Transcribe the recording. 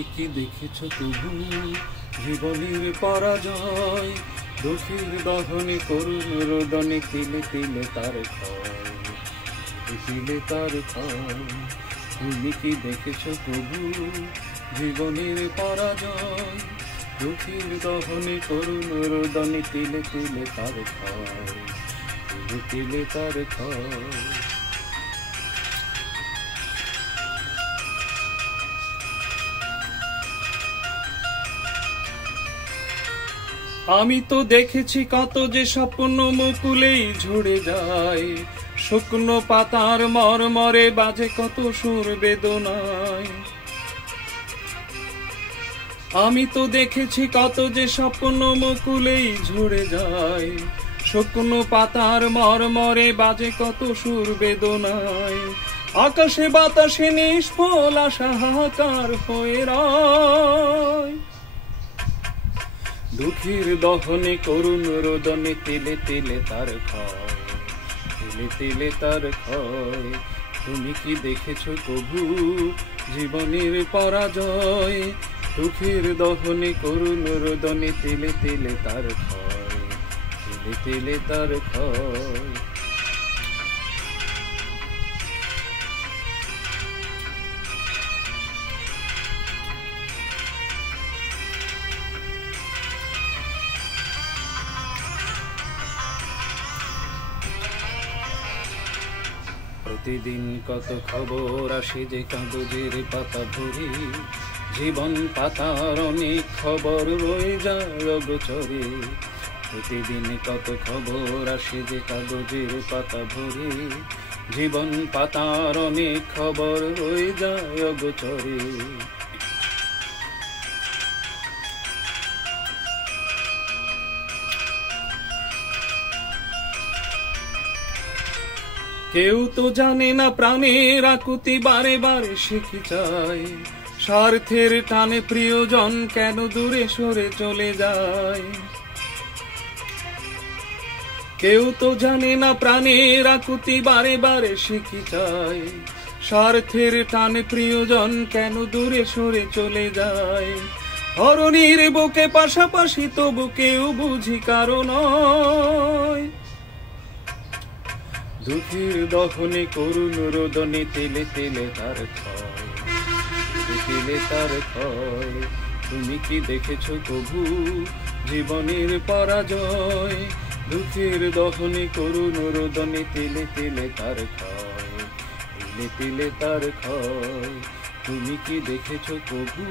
তুমি কি দেখেছো তবু জীবনের পরাজয়, দুঃখের দহনে করুণ রোদনে তিলে তিলে তার ক্ষয়, তিলে তার ক্ষয়। তুমি কি দেখেছো তবু জীবনের পরাজয়, দুঃখের দহনে করুণ রোদনে তিলে তিলে তার ক্ষয়, তিলে তিলে তার ক্ষয়। আমি তো দেখেছি কত যে স্বপ্ন মুকুলেই ঝরে যায়, শুকনো পাতার মরমরে বাজে কত সুর বেদনায়। আমি তো দেখেছি কত যে স্বপ্ন মুকুলেই ঝরে যায়, শুকনো পাতার মরমরে বাজে কত সুর বেদনায়। আকাশে বাতাসে নিষ্ফল আশা হাহাকার হয়ে রয়, দুঃখের দহনে করুণ রোদনে তিলে তিলে তার ক্ষয়, তিলে তিলে তার ক্ষয়। তুমি কি দেখেছো কবু জীবনের পরাজয়, দুঃখের দহনে করুণ রোদনে তিলে তিলে তার ক্ষয়, তিলে তিলে তার ক্ষয়। প্রতিদিন কত খবর আসে যে কাগজের পাতা ভরে, জীবন পাতার অনেক খবর রয়ে যায় অগোচরে। প্রতিদিন কত খবর আসে যে কাগজের পাতা ভরে, জীবন পাতার অনেক খবর রয়ে যায় অগোচরে। কেউ তো জানে না প্রাণের আকুতি বারে বারে শিখি চায়, স্বার্থের টানে প্রিয়জন কেন দূরে সরে চলে যায়। কেউ তো জানে না প্রাণের আকুতি বারে বারে শিখি চায়, স্বার্থের টানে প্রিয়জন কেন দূরে সরে চলে যায়। অরণির বুকে পাশাপাশি তবু কেউ বুঝি কারণ নয়, দুঃখের দহনে করুণ রোদনে তিলে তিলে তার ক্ষয়, তিলে তিলে তার ক্ষয়। তুমি কি দেখেছো কবু জীবনের পরাজয়, দুঃখের দহনে করুণ রোদনে তিলে তিলে তার ক্ষয়, তিলে তিলে তার ক্ষয়। তুমি কি দেখেছো কবু।